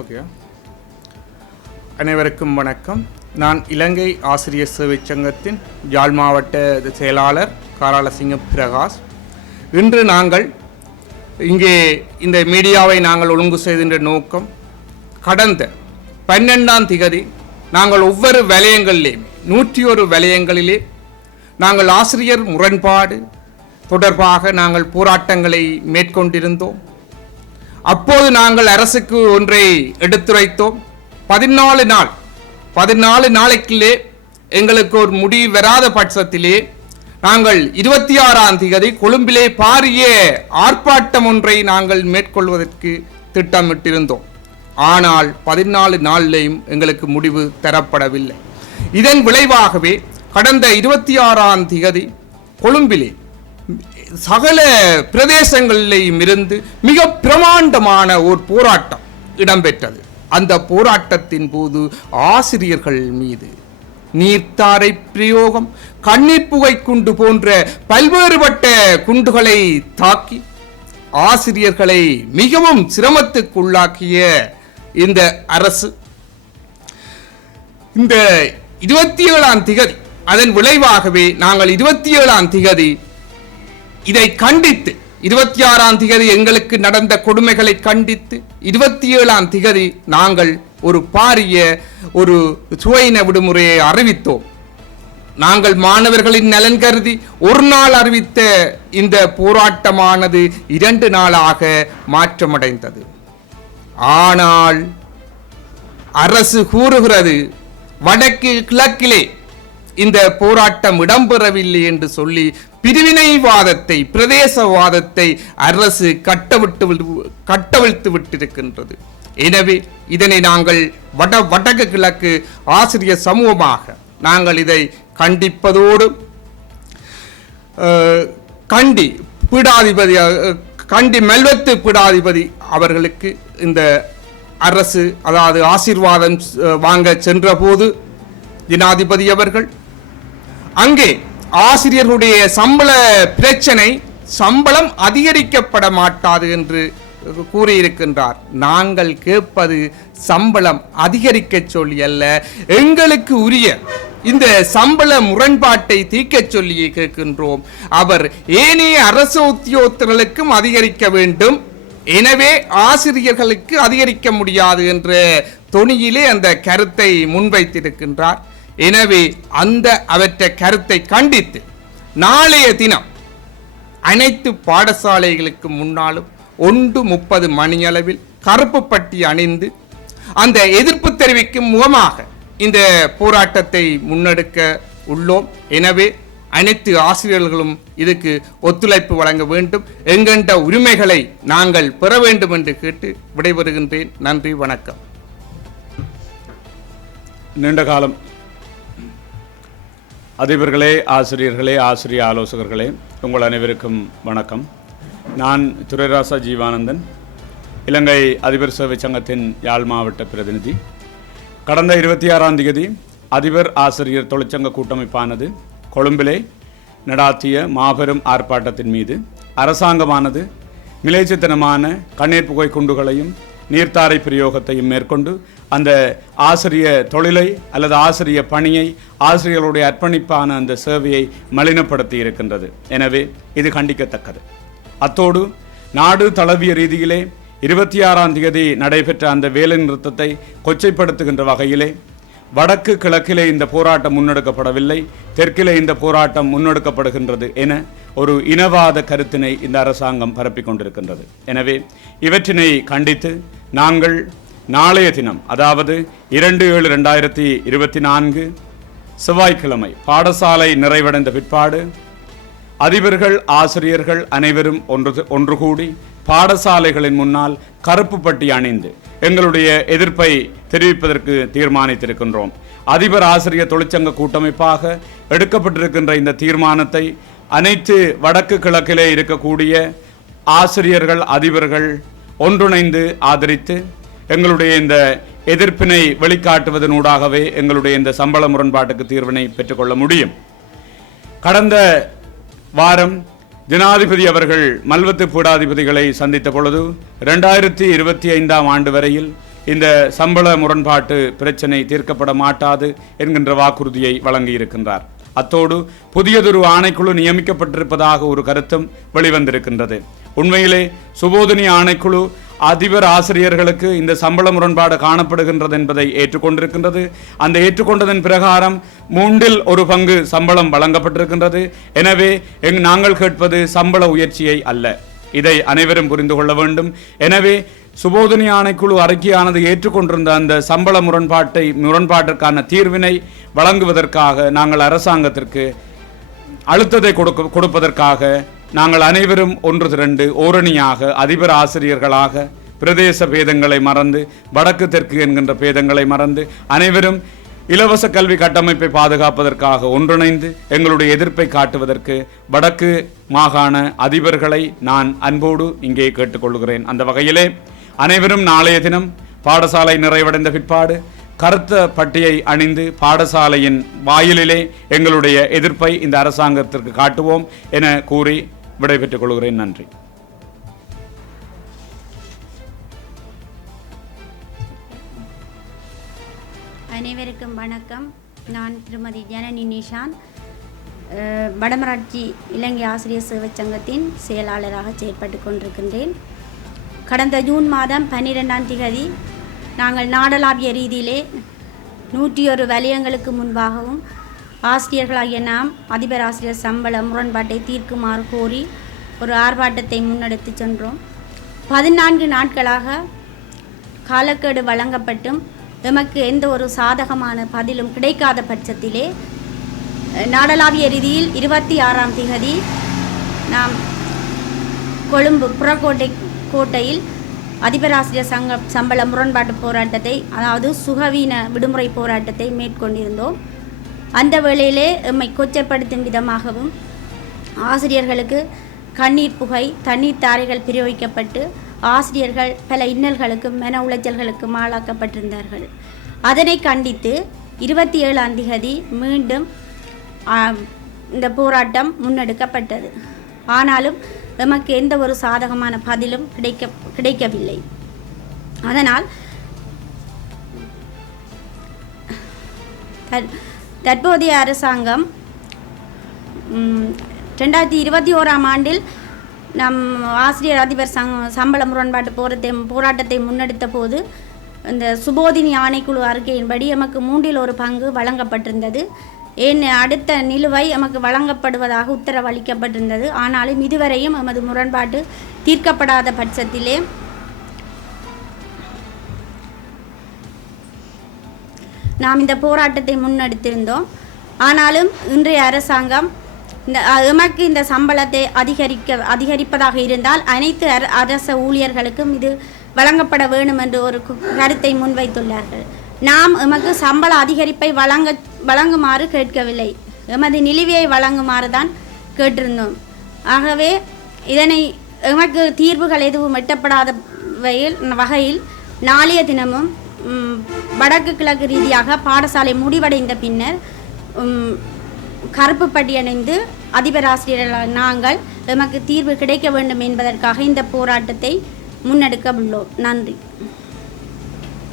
Okay. அனைவருக்கும் வணக்கம். நான் இலங்கை ஆசிரியர் சேவை சங்கத்தின் யாழ் மாவட்ட செயலாளர் காராளசிங்க பிரகாஷ். இன்று நாங்கள் இங்கே இந்த மீடியாவை நாங்கள் ஒழுங்கு செய்கின்ற நோக்கம் கடந்த பன்னெண்டாம் திகதி நாங்கள் ஒவ்வொரு வலயங்களிலேயும் நூற்றி ஒரு வலயங்களிலே நாங்கள் ஆசிரியர் முரண்பாடு தொடர்பாக நாங்கள் போராட்டங்களை மேற்கொண்டிருந்தோம். அப்போது நாங்கள் அரசுக்கு ஒன்றை எடுத்துரைத்தோம். பதினாலு நாள் பதினாலு நாளைக்குள்ளே எங்களுக்கு ஒரு முடிவு வராத பட்சத்திலே நாங்கள் இருபத்தி ஆறாம் தேதி கொழும்பிலே பாரிய ஆர்ப்பாட்டம் ஒன்றை நாங்கள் மேற்கொள்வதற்கு திட்டமிட்டிருந்தோம். ஆனால் பதினாலு நாளிலேயும் எங்களுக்கு முடிவு தரப்படவில்லை. இதன் விளைவாகவே கடந்த இருபத்தி ஆறாம் தேதி கொழும்பிலே சகல பிரதேசங்களிலேயும் இருந்து மிக பிரமாண்டமான ஒரு போராட்டம் இடம்பெற்றது. அந்த போராட்டத்தின் போது ஆசிரியர்கள் மீது நீர்த்தாரை பிரயோகம் கண்ணீர் புகை குண்டு போன்ற பல்வேறுபட்ட குண்டுகளை தாக்கி ஆசிரியர்களை மிகவும் சிரமத்துக்குள்ளாக்கிய இந்த அரசு இந்த இருபத்தி ஏழாம் திகதி அதன் விளைவாகவே நாங்கள் இருபத்தி ஏழாம் திகதி இதை கண்டித்து இருபத்தி ஆறாம் திகதி எங்களுக்கு நடந்த கொடுமைகளை கண்டித்து இருபத்தி ஏழாம் திகதி நாங்கள் ஒரு பாரிய ஒரு சுவையின விடுமுறையை அறிவித்தோம். நாங்கள் மாணவர்களின் நலன் கருதி ஒரு நாள் அறிவித்த இந்த போராட்டமானது இரண்டு நாளாக மாற்றமடைந்தது. ஆனால் அரசு கூறுகிறது வடக்கு கிழக்கிலே இந்த போராட்டம் இடம்பெறவில்லை என்று சொல்லி பிரிவினைவாதத்தை பிரதேசவாதத்தை அரசு கட்டவிட்டு கட்டவிழ்த்து விட்டிருக்கின்றது. எனவே இதனை நாங்கள் வட வடக்கு கிழக்கு ஆசிரியர் சமூகமாக நாங்கள் இதை கண்டிப்பதோடு கண்டி பீடாதிபதி கண்டி மெல்வத்து பீடாதிபதி அவர்களுக்கு இந்த அரசு அதாவது ஆசீர்வாதம் வாங்க சென்றபோது ஜனாதிபதி அவர்கள் அங்கே ஆசிரியர்களுடைய சம்பள பிரச்சனை சம்பளம் அதிகரிக்கப்பட மாட்டாது என்று கூறியிருக்கின்றார். நாங்கள் கேட்பது சம்பளம் அதிகரிக்க சொல்லி அல்ல எங்களுக்கு உரிய இந்த சம்பள முரண்பாட்டை தீர்க்கச் சொல்லி கேட்கின்றோம். அவர் ஏனைய அரசு உத்தியோகத்தர்களுக்கும் அதிகரிக்க வேண்டும். எனவே ஆசிரியர்களுக்கு அதிகரிக்க முடியாது என்ற தொனியிலே அந்த கருத்தை முன்வைத்திருக்கின்றார். எனவே அந்த அவற்றை கருத்தை கண்டித்து நாளைய தினம் அனைத்து பாடசாலைகளுக்கு முன்னாலும் ஒன்று முப்பது மணியளவில் கருப்பு பட்டி அணிந்து அந்த எதிர்ப்பு தெரிவிக்கும் முகமாக இந்த போராட்டத்தை முன்னெடுக்க உள்ளோம். எனவே அனைத்து ஆசிரியர்களும் இதுக்கு ஒத்துழைப்பு வழங்க வேண்டும். எங்கெண்ட உரிமைகளை நாங்கள் பெற வேண்டும் என்று கேட்டு விடைபெறுகின்றேன். நன்றி வணக்கம். நீண்ட காலம் அதிபர்களே ஆசிரியர்களே ஆசிரிய ஆலோசகர்களே உங்கள் அனைவருக்கும் வணக்கம். நான் துரைராசா ஜீவானந்தன் இலங்கை அதிபர் சேவை சங்கத்தின் யாழ் மாவட்ட பிரதிநிதி. கடந்த இருபத்தி ஆறாம் தேதி அதிபர் ஆசிரியர் தொழிற்சங்க கூட்டமைப்பானது கொழும்பிலே நடாத்திய மாபெரும் ஆர்ப்பாட்டத்தின் மீது அரசாங்கமானது மிலேச்சத்தனமான கண்ணீர் புகை குண்டுகளையும் நீர்த்தாரை பிரயோகத்தையும் மேற்கொண்டு அந்த ஆசிரிய தொழிலை அல்லது ஆசிரிய பணியை ஆசிரியர்களுடைய அர்ப்பணிப்பான அந்த சேவையை மலினப்படுத்தி இருக்கின்றது. எனவே இது கண்டிக்கத்தக்கது. அத்தோடு நாடு தளவிய ரீதியிலே இருபத்தி ஆறாம் தேதி நடைபெற்ற அந்த வேலை நிறுத்தத்தை கொச்சைப்படுத்துகின்ற வகையிலே வடக்கு கிழக்கிலே இந்த போராட்டம் முன்னெடுக்கப்படவில்லை தெற்கிலே இந்த போராட்டம் முன்னெடுக்கப்படுகின்றது என ஒரு இனவாத கருத்தினை இந்த அரசாங்கம் பரப்பிக் கொண்டிருக்கின்றது. எனவே இவற்றினை கண்டித்து நாங்கள் நாளைய தினம் அதாவது இரண்டு ஏழு ரெண்டாயிரத்தி இருபத்தி நான்கு செவ்வாய்க்கிழமை பாடசாலை நிறைவடைந்த பிற்பாடு அதிபர்கள் ஆசிரியர்கள் அனைவரும் ஒன்று ஒன்று கூடி பாடசாலைகளின் முன்னால் கருப்பு பட்டி அணிந்து எங்களுடைய எதிர்ப்பை தெரிவிப்பதற்கு தீர்மானித்திருக்கின்றோம். அதிபர் ஆசிரியர் தொழிற்சங்க கூட்டமைப்பாக எடுக்கப்பட்டிருக்கின்ற இந்த தீர்மானத்தை அனைத்து வடக்கு கிழக்கிலே இருக்கக்கூடிய ஆசிரியர்கள் அதிபர்கள் ஒன்றிணைந்து ஆதரித்து எங்களுடைய இந்த எதிர்ப்பினை வெளிக்காட்டுவதனூடாகவே எங்களுடைய இந்த சம்பள முரண்பாட்டுக்கு தீர்வினை பெற்றுக்கொள்ள முடியும். கடந்த வாரம் ஜனாதிபதி அவர்கள் மல்வத்து பீடாதிபதிகளை சந்தித்த பொழுது ரெண்டாயிரத்தி இருபத்தி ஐந்தாம் ஆண்டு வரையில் இந்த சம்பள முரண்பாட்டு பிரச்சனை தீர்க்கப்பட மாட்டாது என்கின்ற வாக்குறுதியை வழங்கியிருக்கின்றார். அத்தோடு புதியதொரு ஆணைக்குழு நியமிக்கப்பட்டிருப்பதாக ஒரு கருத்தும் வெளிவந்திருக்கின்றது. உண்மையிலே சுபோதினி ஆணைக்குழு அதிபர் ஆசிரியர்களுக்கு இந்த சம்பள முரண்பாடு காணப்படுகின்றது என்பதை ஏற்றுக்கொண்டிருக்கின்றது. அந்த ஏற்றுக்கொண்டதன் பிரகாரம் மூன்றில் ஒரு பங்கு சம்பளம் வழங்கப்பட்டிருக்கின்றது. எனவே எங் நாங்கள் கேட்பது சம்பள உயர்ச்சியை அல்ல. இதை அனைவரும் புரிந்து கொள்ள வேண்டும். எனவே சுபோதனை ஆணைக்குழு அறிக்கையானது ஏற்றுக்கொண்டிருந்த அந்த சம்பள முரண்பாட்டை முரண்பாட்டிற்கான தீர்வினை வழங்குவதற்காக நாங்கள் அரசாங்கத்திற்கு அழுத்தத்தை கொடுக்க கொடுப்பதற்காக நாங்கள் அனைவரும் ஒன்று திரண்டு ஓரணியாக அதிபர் ஆசிரியர்களாக பிரதேச பேதங்களை மறந்து வடக்கு தெற்கு என்கின்ற பேதங்களை மறந்து அனைவரும் இலவச கல்வி கட்டமைப்பை பாதுகாப்பதற்காக ஒன்றிணைந்து எங்களுடைய எதிர்ப்பை காட்டுவதற்கு வடக்கு மாகாண அதிபர்களை நான் அன்போடு இங்கே கேட்டுக்கொள்கிறேன். அந்த வகையிலே அனைவரும் நாளைய தினம் பாடசாலை நிறைவடைந்த பிற்பாடு கருத்த பட்டியை அணிந்து பாடசாலையின் வாயிலிலே எங்களுடைய எதிர்ப்பை இந்த அரசாங்கத்திற்கு காட்டுவோம் என கூறி விடைபெற்றுக் கொள்கிறேன். நன்றி. அனைவருக்கும் வணக்கம். நான் திருமதி ஜனனி நிஷான் வடமராட்சி இலங்கை ஆசிரியர் சேவை சங்கத்தின் செயலாளராக செயற்பட்டு கொண்டிருக்கின்றேன். கடந்த ஜூன் மாதம் பன்னிரெண்டாம் திகதி நாங்கள் நாடளாவிய ரீதியிலே நூற்றி ஒரு வலயங்களுக்கு முன்பாகவும் ஆசிரியர்களாகிய நாம் அதிபர் ஆசிரியர் சம்பள முரண்பாட்டை தீர்க்குமாறு கோரி ஒரு ஆர்ப்பாட்டத்தை முன்னெடுத்து சென்றோம். பதினான்கு நாட்களாக காலக்கெடு வழங்கப்பட்டும் எமக்கு எந்த ஒரு சாதகமான பதிலும் கிடைக்காத பட்சத்திலே நாடளாவிய ரீதியில் இருபத்தி ஆறாம் திகதி நாம் கொழும்பு புறக்கோட்டை கோட்டையில் அதிபராசிரியர் சங்க சம்பள முரண்பாட்டு போராட்டத்தை அதாவது சுகவீன விடுமுறை போராட்டத்தை மேற்கொண்டிருந்தோம். அந்த வேளையிலே எம்மை கொச்சப்படுத்தும் விதமாகவும் ஆசிரியர்களுக்கு கண்ணீர் புகை தண்ணீர் தாரைகள் பிரயோகிக்கப்பட்டு ஆசிரியர்கள் பல இன்னல்களுக்கும் மன உளைச்சல்களுக்கும் ஆளாக்கப்பட்டிருந்தார்கள். அதனை கண்டித்து இருபத்தி ஏழாம் திகதி மீண்டும் இந்த போராட்டம் முன்னெடுக்கப்பட்டது. ஆனாலும் எமக்கு எந்த ஒரு சாதகமான பதிலும் கிடைக்க கிடைக்கவில்லை. அதனால் தற்- தற்போதைய அரசாங்கம் ரெண்டாயிரத்தி இருபத்தி ஓராம் ஆண்டில் நம் ஆசிரியர் அதிபர் சங் சம்பள முரண்பாட்டு போரத்தை போராட்டத்தை முன்னெடுத்த போது இந்த சுபோதினி ஆணைக்குழு அறிக்கையின்படி எமக்கு மூன்றில் ஒரு பங்கு வழங்கப்பட்டிருந்தது. ஏன் அடுத்த நிலுவை எமக்கு வழங்கப்படுவதாக உத்தரவளிக்கப்பட்டிருந்தது. ஆனாலும் இதுவரையும் எமது முரண்பாட்டு தீர்க்கப்படாத பட்சத்திலே நாம் இந்த போராட்டத்தை முன்னெடுத்திருந்தோம். ஆனாலும் இன்றைய அரசாங்கம் இந்த எமக்கு இந்த சம்பளத்தை அதிகரிக்க அதிகரிப்பதாக இருந்தால் அனைத்து அர அரச ஊழியர்களுக்கும் இது வழங்கப்பட வேண்டும் என்று ஒரு கருத்தை முன்வைத்துள்ளார்கள். நாம் எமக்கு சம்பள அதிகரிப்பை வழங்க வழங்குமாறு கேட்கவில்லை. எமது நிலுவையை வழங்குமாறு தான் கேட்டிருந்தோம். ஆகவே இதனை எமக்கு தீர்வுகள் எதுவும் எட்டப்படாத வகையில் வகையில் நாளைய தினமும் வடக்கு கிழக்கு ரீதியாக பாடசாலை முடிவடைந்த பின்னர் கருப்பு பட்டி அணிந்து அதிபர் ஆசிரியர்கள் நாங்கள் எமக்கு தீர்வு கிடைக்க வேண்டும் என்பதற்காக இந்த போராட்டத்தை முன்னெடுக்க உள்ளோம். நன்றி.